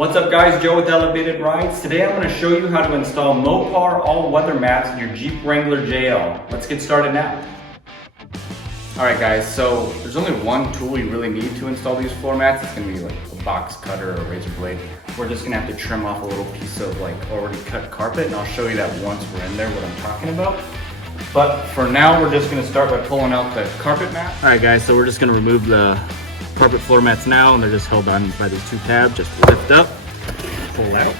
What's up guys, Joe with Elevated Rides. Today I'm going to show you how to install Mopar all-weather mats in your Jeep Wrangler JL. Let's get started now. Alright guys, so there's only one tool you really need to install these floor mats. It's going to be like a box cutter or a razor blade. We're just going to have to trim off a little piece of like already cut carpet, and I'll show you that once we're in there what I'm talking about. But for now we're just going to start by pulling out the carpet mat. Alright guys, so we're just going to remove the carpet floor mats now, and they're just held on by these two tabs. Just lift up, pull out.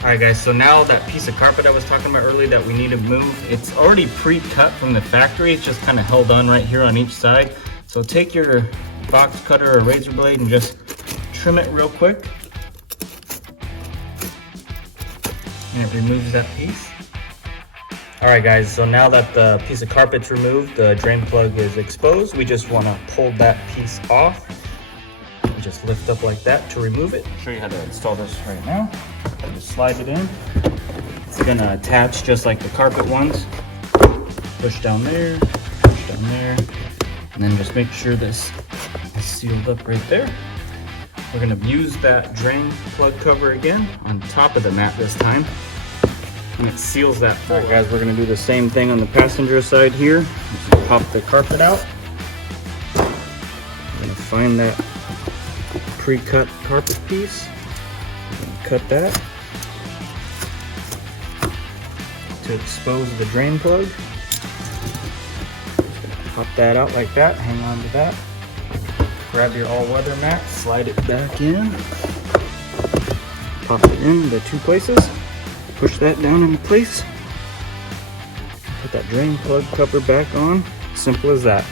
Alright guys, so now that piece of carpet I was talking about earlier that we need to move, it's already pre-cut from the factory. It's just kind of held on right here on each side. So take your box cutter or razor blade and just trim it real quick. And it removes that piece. Alright guys, so now that the piece of carpet's removed, the drain plug is exposed, we just want to pull that piece off. And just lift up like that to remove it. I'll show you how to install this right now. Just slide it in. It's going to attach just like the carpet ones. Push down there, and then just make sure this is sealed up right there. We're going to use that drain plug cover again on top of the mat this time. And it seals that. Alright guys, we're going to do the same thing on the passenger side here. Just pop the carpet out. We're going to find that pre-cut carpet piece. We're going to cut that to expose the drain plug. Pop that out like that, hang on to that. Grab your all-weather mat, slide it back in. Pop it in the two places. Push that down into place. Put that drain plug cover back on. Simple as that.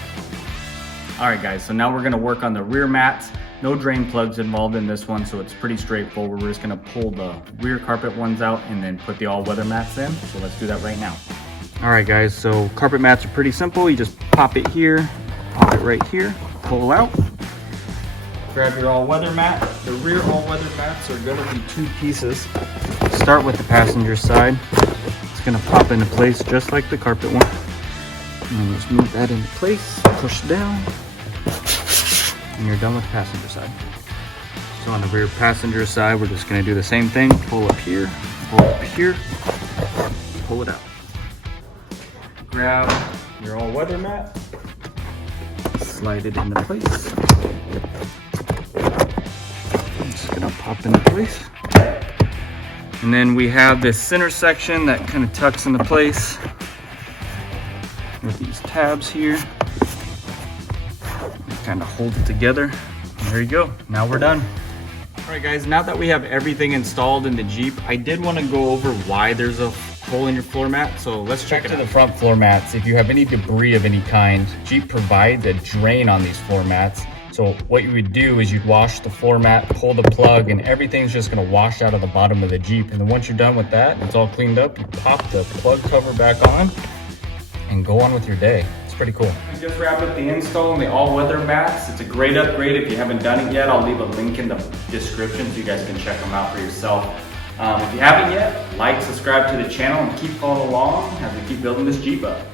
Alright guys, so now we're going to work on the rear mats. No drain plugs involved in this one, so it's pretty straightforward. We're just going to pull the rear carpet ones out and then put the all-weather mats in. So let's do that right now. Alright guys, so carpet mats are pretty simple. You just pop it here, pop it right here, pull out. Grab your all-weather mat. The rear all-weather mats are going to be two pieces. Start with the passenger side. It's going to pop into place just like the carpet one. And then just move that into place, push down, and you're done with the passenger side. So on the rear passenger side, we're just going to do the same thing. Pull up here, pull it out. Grab your all-weather mat, slide it into place. I'm just going to pop into place. And then we have this center section that kind of tucks into place with these tabs here. Kind of hold it together. And there you go. Now we're done. Alright guys, now that we have everything installed in the Jeep, I did want to go over why there's a hole in your floor mat. So let's check to the front floor mats. If you have any debris of any kind, Jeep provides a drain on these floor mats. So what you would do is you'd wash the floor mat, pull the plug, and everything's just going to wash out of the bottom of the Jeep. And then once you're done with that, it's all cleaned up, you pop the plug cover back on and go on with your day. It's pretty cool. I just wrapped up the install on the all-weather mats. It's a great upgrade. If you haven't done it yet, I'll leave a link in the description so you guys can check them out for yourself. If you haven't yet, like, subscribe to the channel, and keep following along as we keep building this Jeep up.